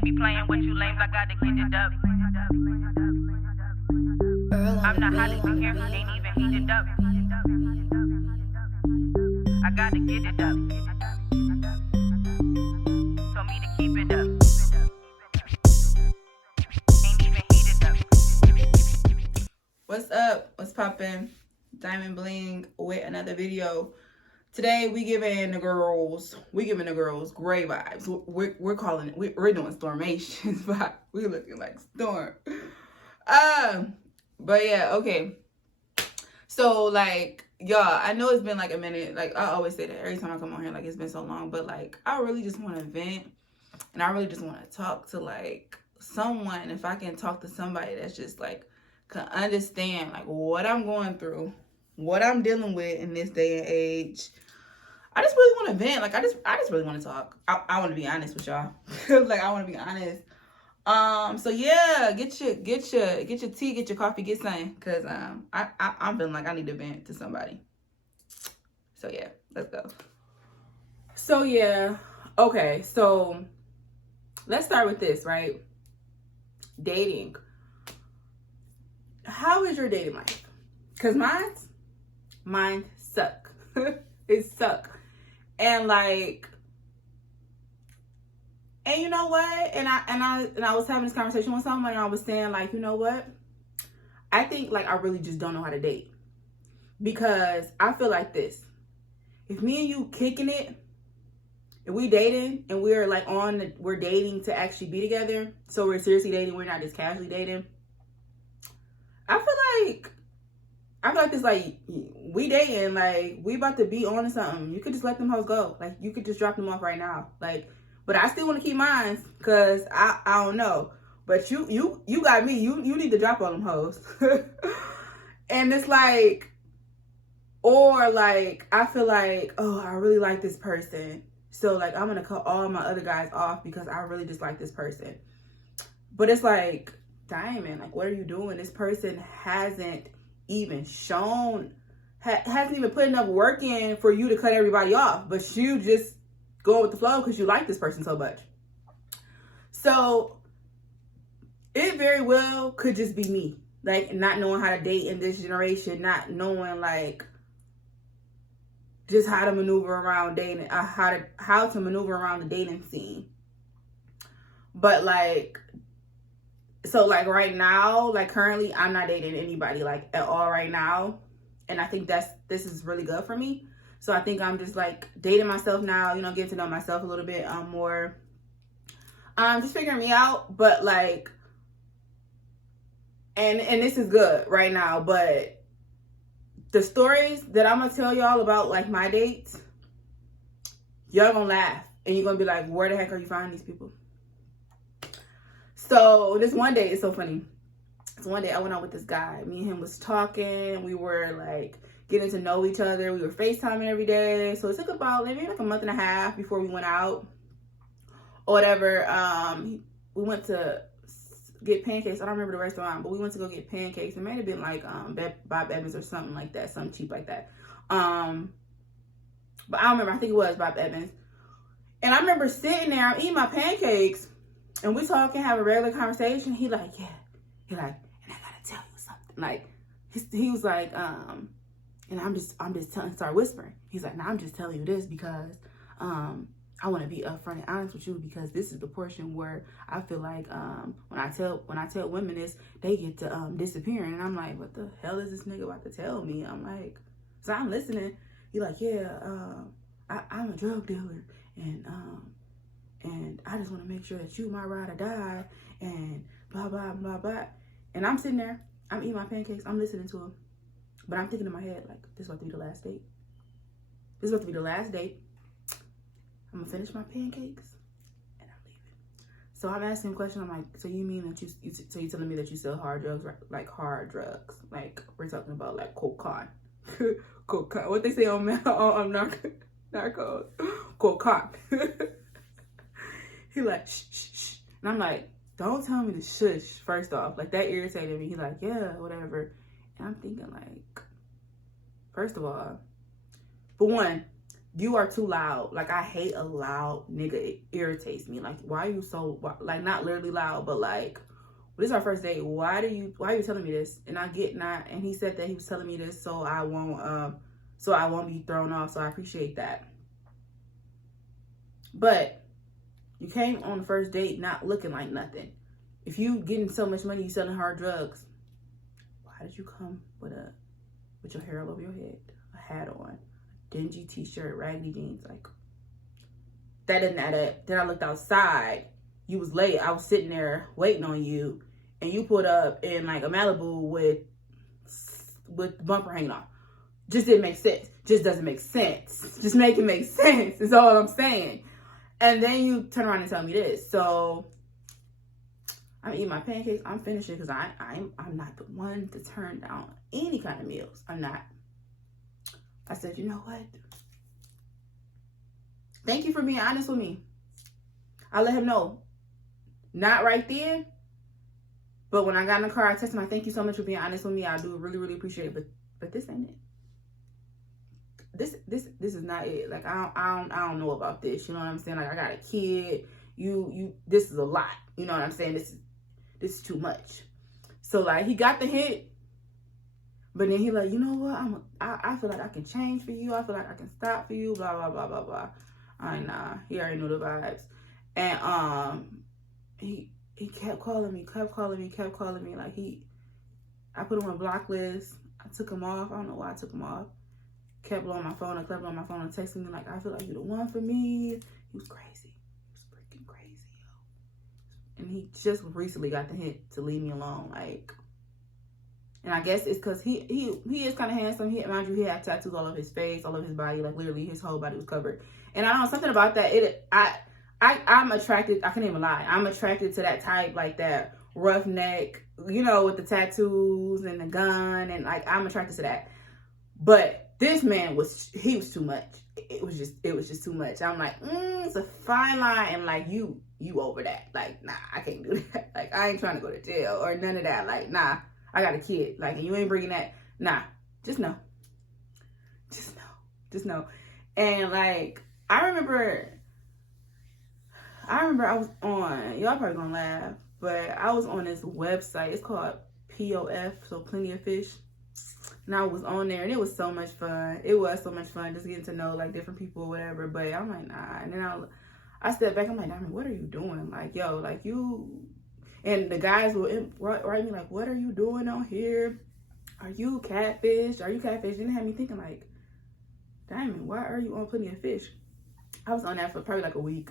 can't be playing with you lames, I gotta get it up. I'm not hot as in here, ain't even heated up. I gotta get it up. Told me to keep it up. Ain't even heated up. What's up? What's poppin'? Dymon Bling with another video. Today we giving the girls gray vibes. We're calling it, we're doing stormations, but we looking like storm. But yeah, okay. So like, y'all, I know it's been like a minute. Like I always say that every time I come on here, like it's been so long. But like, I really just want to vent, and I really just want to talk to like someone. If I can talk to somebody that's just like can understand like what I'm going through, what I'm dealing with in this day and age. I just really want to vent. Like I just really want to talk. I want to be honest with y'all. Like I want to be honest. So yeah, get your tea, get your coffee, get something, cause I'm feeling like I need to vent to somebody. So yeah, let's go. So yeah, okay. So let's start with this, right? Dating. How is your dating life? Cause mine suck. It suck. And like, and you know what? And I was having this conversation with someone, and I was saying like, you know what? I think like I really just don't know how to date, because I feel like this: if me and you kicking it, if we dating and we're like we're dating to actually be together, so we're seriously dating, we're not just casually dating. I feel like this, like we dating, like we about to be on to something. You could just let them hoes go. Like you could just drop them off right now. Like, but I still want to keep mine, cause I don't know. But you got me. You need to drop all them hoes. And it's like, or like I feel like, oh, I really like this person, so like I'm gonna cut all my other guys off because I really just like this person. But it's like, Diamond, like what are you doing? This person hasn't even hasn't even put enough work in for you to cut everybody off, but you just going with the flow because you like this person so much. So it very well could just be me, like not knowing how to date in this generation, not knowing like just how to maneuver around dating, how to maneuver around the dating scene. But like, so like right now, like currently I'm not dating anybody like at all right now. And I think this is really good for me. So I think I'm just like dating myself now, you know, getting to know myself a little bit more. Just figuring me out, but like, and this is good right now, but the stories that I'm gonna tell y'all about like my dates, y'all gonna laugh and you're gonna be like, where the heck are you finding these people? So this one day, it's so funny. So one day I went out with this guy. Me and him was talking. We were like getting to know each other. We were FaceTiming every day. So it took about maybe like a month and a half before we went out or whatever. We went to get pancakes. I don't remember the restaurant, but we went to go get pancakes. It might have been like Bob Evans or something like that, something cheap like that. But I don't remember. I think it was Bob Evans. And I remember sitting there, I'm eating my pancakes, and we talking, have a regular conversation. He like, yeah. He like, and I gotta tell you something. Like, he was like, and I'm just telling, start whispering. He's like, nah, I'm just telling you this because, I want to be upfront and honest with you, because this is the portion where I feel like, when I tell women this, they get to, disappearing. And I'm like, what the hell is this nigga about to tell me? I'm like, so I'm listening. He like, yeah, I'm a drug dealer, and I just want to make sure that you my ride or die, and blah, blah, blah, blah. And I'm sitting there, I'm eating my pancakes, I'm listening to him. But I'm thinking in my head, like, this is about to be the last date. This is about to be the last date. I'm going to finish my pancakes, and I'm leaving. So I'm asking him a question. I'm like, so you mean that so you telling me that you sell hard drugs, right? Like hard drugs? Like, we're talking about like cocaine. Cocaine. What they say on narcos? Cocaine. He like, shh, shh, shh. And I'm like, don't tell me to shush, first off. Like, that irritated me. He's like, yeah, whatever. And I'm thinking, like, first of all, for one, You are too loud. Like, I hate a loud nigga. It irritates me. Like, why are you so, like, not literally loud, but like, this is our first date. Why are you telling me this? And I get not, and he said that he was telling me this so I won't be thrown off. So I appreciate that. But you came on the first date not looking like nothing. If you getting so much money, you selling hard drugs, why did you come with your hair all over your head, a hat on, dingy t-shirt, raggedy jeans? Like, that didn't add up. Then I looked outside. You was late. I was sitting there waiting on you, and you pulled up in like a Malibu with the bumper hanging off. Just didn't make sense. Just doesn't make sense. Just make it make sense is all I'm saying. And then you turn around and tell me this. So I'm eating my pancakes. I'm finishing because I'm not the one to turn down any kind of meals. I'm not. I said, you know what? Thank you for being honest with me. I let him know. Not right then. But when I got in the car, I texted him, thank you so much for being honest with me. I do really, really appreciate it. But this ain't it. This is not it. Like, I don't know about this. You know what I'm saying? Like, I got a kid. This is a lot. You know what I'm saying? This is too much. So like, he got the hint, but then he like, you know what? I feel like I can change for you. I feel like I can stop for you. Blah blah blah blah blah. Nah. He already knew the vibes, and he kept calling me. Like, I put him on block list. I took him off. I don't know why I took him off. Kept blowing my phone and texting me like, I feel like you're the one for me. He was crazy. He was freaking crazy, yo. And he just recently got the hint to leave me alone. Like, and I guess it's because he is kind of handsome. Mind you, he had tattoos all over his face, all over his body. Like, literally, his whole body was covered. And I don't know, something about that. I'm attracted. I can't even lie. I'm attracted to that type, like that roughneck, you know, with the tattoos and the gun, and like, I'm attracted to that. But this man was too much. It was just too much. I'm like, it's a fine line, and like, you over that. Like, nah, I can't do that. Like, I ain't trying to go to jail or none of that. Like, nah, I got a kid. Like, and you ain't bringing that. Nah, just no. And like, I remember I was on, y'all probably gonna laugh, but I was on this website. It's called POF, so Plenty of Fish. And I was on there, and it was so much fun. It was so much fun just getting to know like different people or whatever. But I'm like, nah. And then I stepped back. I'm like, Dymon, what are you doing? Like, yo, like, you. And the guys will write me like, what are you doing on here? Are you catfish? And it had me thinking like, Dymon, why are you on Plenty of Fish? I was on that for probably like a week,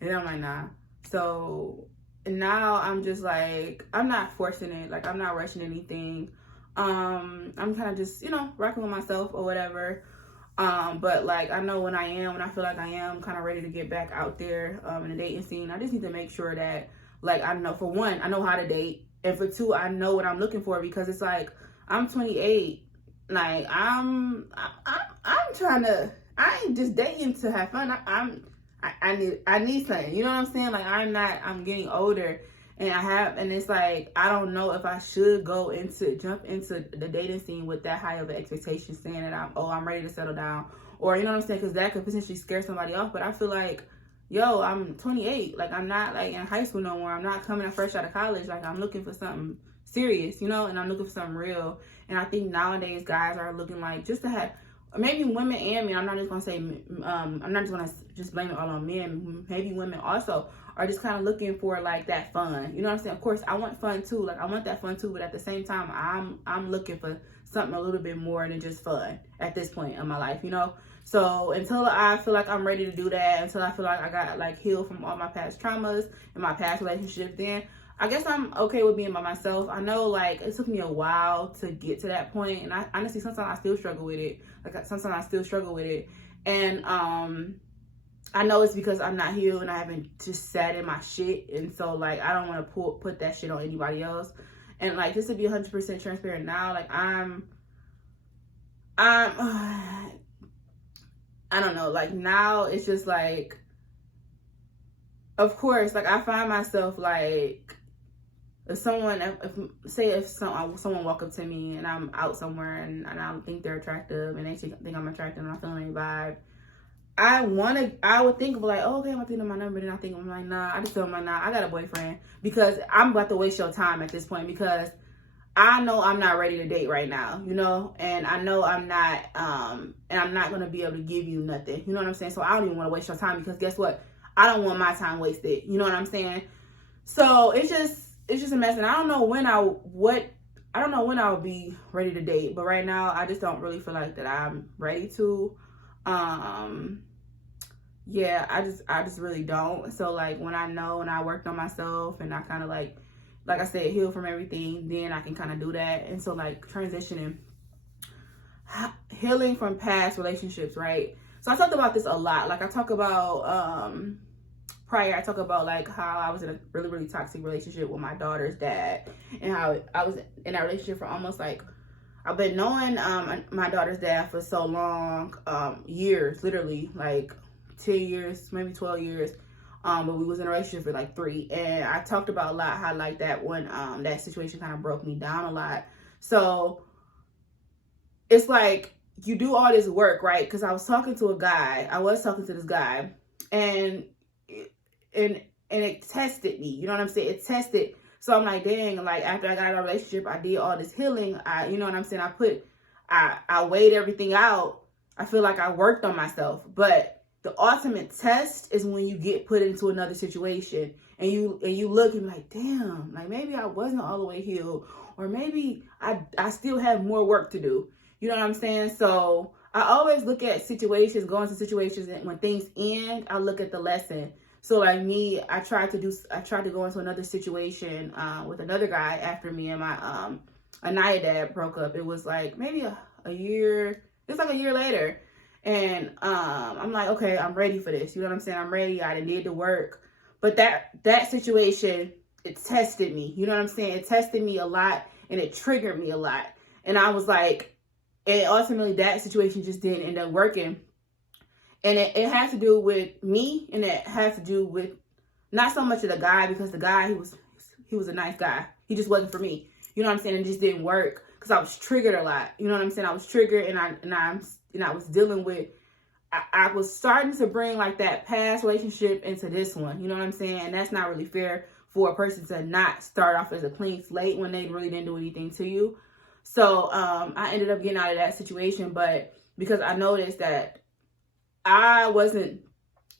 and then I'm like, nah. So now I'm just like, I'm not forcing it. Like, I'm not rushing anything. I'm kind of just, you know, rocking with myself or whatever. But like, I know when I feel like I am kind of ready to get back out there in the dating scene, I just need to make sure that, like, I know, for one, I know how to date, and for two, I know what I'm looking for, because it's like, I'm 28. Like, I'm trying to, I ain't just dating to have fun. I need something. You know what I'm saying? Like, I'm getting older, and it's like, I don't know if I should jump into the dating scene with that high of an expectation, saying that I'm ready to settle down, or, you know what I'm saying? Because that could potentially scare somebody off. But I feel like, yo, I'm 28. Like, I'm not like in high school no more. I'm not coming fresh out of college. Like, I'm looking for something serious, you know, and I'm looking for something real. And I think nowadays guys are looking like, just to have, maybe women and men, I'm not just gonna say, I'm not just gonna just blame it all on men. Maybe women also are just kind of looking for like that fun. You know what I'm saying? Of course, I want fun too. Like, I want that fun too, but at the same time, I'm looking for something a little bit more than just fun at this point in my life, you know? So until I feel like I'm ready to do that, until I feel like I got like healed from all my past traumas and my past relationships, then I guess I'm okay with being by myself. I know, like, it took me a while to get to that point, and I honestly, sometimes I still struggle with it. And I know it's because I'm not healed and I haven't just sat in my shit, and so like, I don't want to put that shit on anybody else. And like, just to be 100% transparent now, like, I don't know, like, now it's just like, of course, like, I find myself like, if someone walk up to me and I'm out somewhere and I don't think they're attractive, and they think I'm attractive and I'm feeling their vibe, I would think of like, oh, okay, I'm gonna think of my number. Then I think I'm like, nah, I just tell him like, nah, I got a boyfriend, because I'm about to waste your time at this point, because I know I'm not ready to date right now, you know, and I know I'm not, and I'm not gonna be able to give you nothing, you know what I'm saying? So I don't even want to waste your time, because guess what? I don't want my time wasted, you know what I'm saying? So it's just a mess, and I don't know when I'll be ready to date, but right now I just don't really feel like that I'm ready to. Yeah, I just really don't. So like when I know and I worked on myself and I kind of like I said, heal from everything, then I can kind of do that. And so like transitioning, healing from past relationships, right? So I talked about this a lot. Like I talk about prior, I talk about like how I was in a really, really toxic relationship with my daughter's dad, and how I was in that relationship for almost like, I've been knowing my daughter's dad for so long, years, literally like 10 years, maybe 12 years. But we was in a relationship for like 3. And I talked about a lot how like that when that situation kind of broke me down a lot. So it's like you do all this work, right? Because I was talking to this guy, and it tested me. You know what I'm saying? It tested. So I'm like, dang, like after I got out of a relationship, I did all this healing. You know what I'm saying? I weighed everything out. I feel like I worked on myself. But the ultimate test is when you get put into another situation and you look and be like, damn, like maybe I wasn't all the way healed, or maybe I still have more work to do. You know what I'm saying? So I always look at situations, go into situations, and when things end, I look at the lesson. So like me, I tried to go into another situation with another guy after me and my Anaya dad broke up. It was like maybe a year. It's like a year later. And I'm like, okay, I'm ready for this. You know what I'm saying? I'm ready. I did the work. But that situation, it tested me. You know what I'm saying? It tested me a lot, and it triggered me a lot. And I was like, and ultimately that situation just didn't end up working. And it has to do with me, and it has to do with not so much of the guy, because the guy, he was a nice guy. He just wasn't for me. You know what I'm saying? It just didn't work because I was triggered a lot. You know what I'm saying? I was triggered, and I was dealing with, I was starting to bring like that past relationship into this one. You know what I'm saying? And that's not really fair for a person to not start off as a clean slate when they really didn't do anything to you. So I ended up getting out of that situation, but because I noticed that I wasn't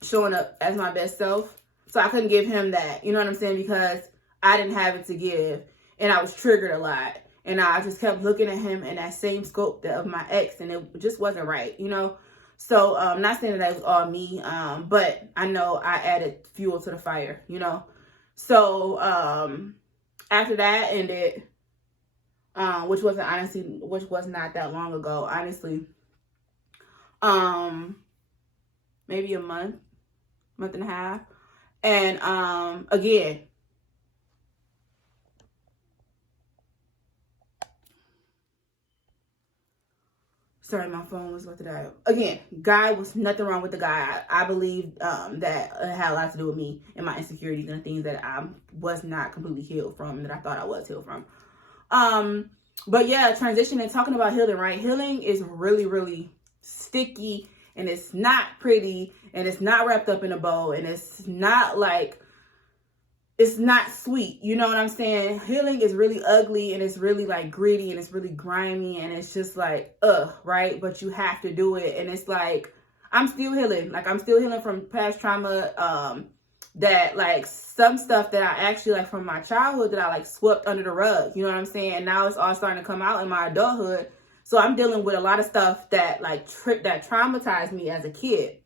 showing up as my best self, so I couldn't give him that. You know what I'm saying? Because I didn't have it to give, and I was triggered a lot. And I just kept looking at him in that same scope of my ex, and it just wasn't right, you know? So, not saying that it was all me, but I know I added fuel to the fire, you know? So, after that ended, which was not that long ago, honestly, maybe a month and a half. And, again, sorry, my phone was about to die. Again, guy was nothing wrong with the guy. I believe that it had a lot to do with me and my insecurities and things that I was not completely healed from, that I thought I was healed from. But yeah, transitioning, talking about healing, right? Healing is really, really sticky, and it's not pretty, and it's not wrapped up in a bow, and it's not like, it's not sweet. You know what I'm saying? Healing is really ugly, and it's really like gritty, and it's really grimy, and it's just like, right? But you have to do it. And it's like, I'm still healing. Like, I'm still healing from past trauma, that like some stuff that I actually like from my childhood that I like swept under the rug. You know what I'm saying? And now it's all starting to come out in my adulthood. So I'm dealing with a lot of stuff that like that traumatized me as a kid,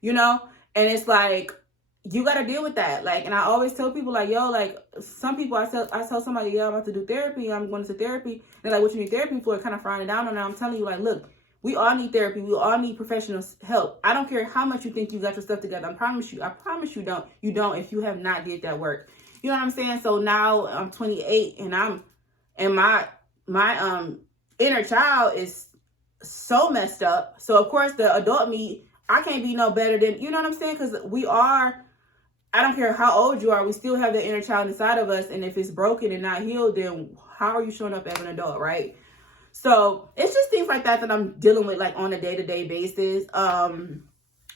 you know? And it's like, you got to deal with that. Like, and I always tell people like, yo, like some people, I tell somebody, yeah, I'm about to do therapy. I'm going to therapy. They're like, what you need therapy for? Kind of frowning down on it. I'm telling you, like, look, we all need therapy. We all need professional help. I don't care how much you think you got your stuff together. I promise you don't. You don't if you have not did that work. You know what I'm saying? So now I'm 28, and my inner child is so messed up. So of course the adult me, I can't be no better than, you know what I'm saying? Because we are, I don't care how old you are, we still have the inner child inside of us. And if it's broken and not healed, then how are you showing up as an adult, right? So it's just things like that I'm dealing with like on a day-to-day basis.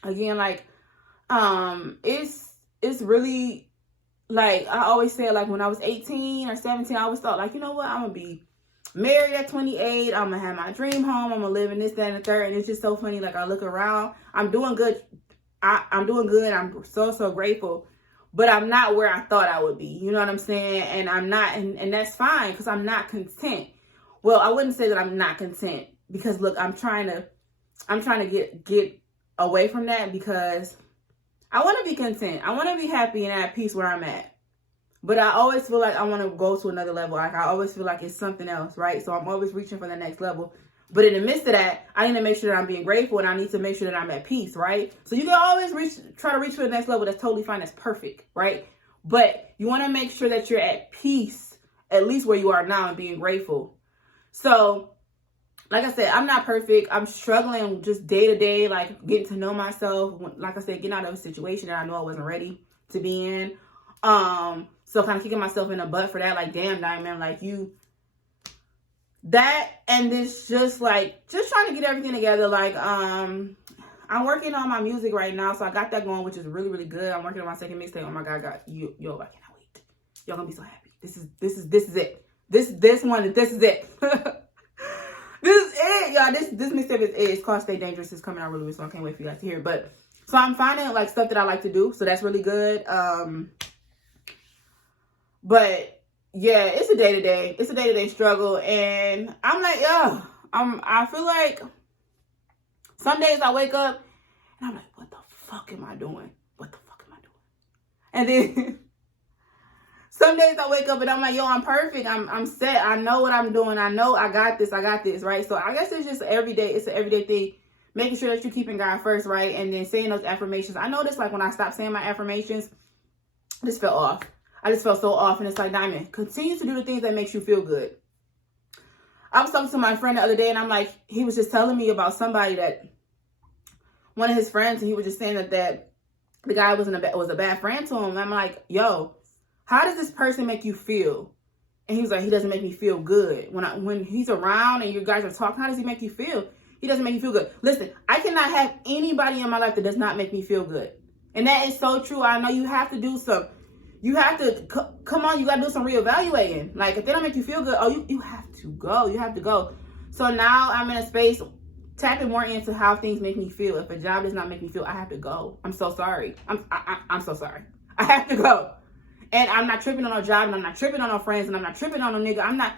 again, like, it's really, like, I always say, like, when I was 18 or 17, I always thought, like, you know what, I'm gonna be married at 28, I'm gonna have my dream home, I'm gonna live in this, that, and the third. And it's just so funny, like, I look around, I'm doing good, I'm doing good, I'm so grateful, but I'm not where I thought I would be, you know what I'm saying? And I'm not, and that's fine, because I'm not content. Well, I wouldn't say that I'm not content, because look, I'm trying to get away from that, because I want to be content. I want to be happy and at peace where I'm at. But I always feel like I want to go to another level. Like, I always feel like it's something else, right? So I'm always reaching for the next level. But in the midst of that, I need to make sure that I'm being grateful, and I need to make sure that I'm at peace, right? So you can always try to reach for the next level. That's totally fine. That's perfect, right? But you want to make sure that you're at peace, at least where you are now, and being grateful. So, like I said, I'm not perfect. I'm struggling just day to day, like, getting to know myself. Like I said, getting out of a situation that I know I wasn't ready to be in. So kind of kicking myself in the butt for that. Like, damn, Dymon, like, that, and this just trying to get everything together. Like, I'm working on my music right now, so I got that going, which is really, really good. I'm working on my second mixtape. Oh my God, I cannot wait. Y'all gonna be so happy. This is it. This is it. This is it, y'all. This mixtape is it. It's called Stay Dangerous. It's coming out really, really soon. I can't wait for you guys to hear it. But so I'm finding, like, stuff that I like to do, so that's really good. But yeah, it's a day-to-day. It's a day-to-day struggle. And I'm like, I feel like some days I wake up and I'm like, what the fuck am I doing? What the fuck am I doing? And then some days I wake up and I'm like, yo, I'm perfect. I'm set. I know what I'm doing. I know I got this, right? So I guess it's just every day. It's an everyday thing. Making sure that you're keeping God first, right? And then saying those affirmations. I noticed, like, when I stopped saying my affirmations, I just felt off. I just felt so off. And it's like, Dymon, continue to do the things that makes you feel good. I was talking to my friend the other day, and I'm like, he was just telling me about somebody, that one of his friends, and he was just saying that the guy was a bad friend to him. And I'm like, yo, how does this person make you feel? And he was like, he doesn't make me feel good. When he's around and you guys are talking, how does he make you feel? He doesn't make you feel good. Listen, I cannot have anybody in my life that does not make me feel good. And that is so true. I know you have to do some. You have to, come on, you got to do some reevaluating. Like, if they don't make you feel good, you have to go. You have to go. So now I'm in a space tapping more into how things make me feel. If a job does not make me feel, I have to go. I'm so sorry. I'm so sorry. I have to go. And I'm not tripping on a job, and I'm not tripping on no friends, and I'm not tripping on no nigga. I'm not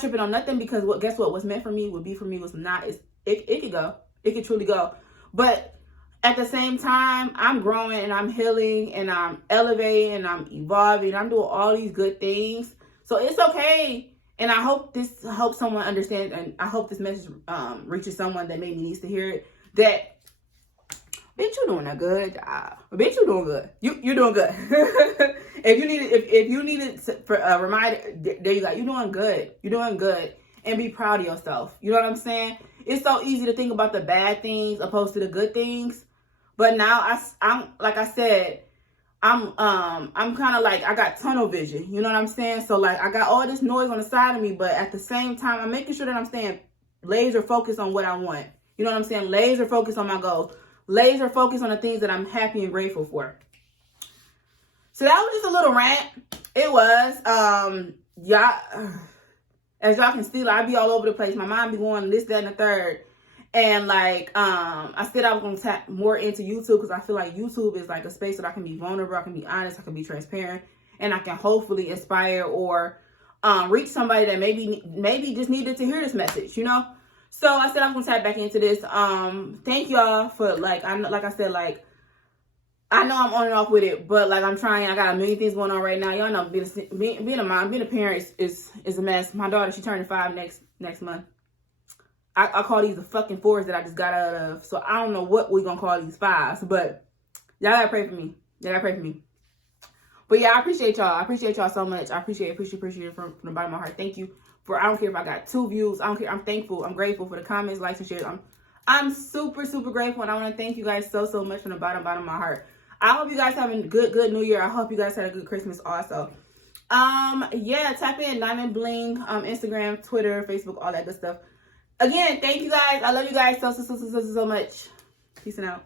tripping on nothing, because guess what? What's meant for me would be for me. What's not, it could go. It could truly go. But at the same time, I'm growing and I'm healing and I'm elevating and I'm evolving. I'm doing all these good things. So it's okay. And I hope this helps someone understand, and I hope this message reaches someone that maybe needs to hear it. That, bitch, you're doing a good job. Bitch, you're doing good. You're doing good. if you needed for a reminder, there you go. You're doing good. You're doing good. And be proud of yourself. You know what I'm saying? It's so easy to think about the bad things opposed to the good things. But now I'm like I said, I'm kind of like, I got tunnel vision. You know what I'm saying? So, like, I got all this noise on the side of me, but at the same time, I'm making sure that I'm staying laser focused on what I want. You know what I'm saying? Laser focused on my goals. Laser focused on the things that I'm happy and grateful for. So that was just a little rant. It was, as y'all can see, like, I be all over the place. My mind be going this, that, and the third. And, like, I said I was going to tap more into YouTube, because I feel like YouTube is like a space that I can be vulnerable, I can be honest, I can be transparent, and I can hopefully inspire or reach somebody that maybe just needed to hear this message, you know? So I said I'm going to tap back into this. Thank y'all for, like I said, like, I know I'm on and off with it, but, like, I'm trying. I got a million things going on right now. Y'all know being a mom, being a parent is a mess. My daughter, she turning 5 next month. I call these the fucking 4s that I just got out of. So I don't know what we're going to call these 5s. But y'all got to pray for me. Y'all got to pray for me. But yeah, I appreciate y'all. I appreciate y'all so much. I appreciate it from the bottom of my heart. Thank you for, I don't care if I got 2 views. I don't care. I'm thankful. I'm grateful for the comments, likes, and shares. I'm super, super grateful. And I want to thank you guys so much from the bottom of my heart. I hope you guys having a good New Year. I hope you guys had a good Christmas also. Yeah, tap in Dymon Bling, Instagram, Twitter, Facebook, all that good stuff. Again, thank you guys. I love you guys so much. Peace out.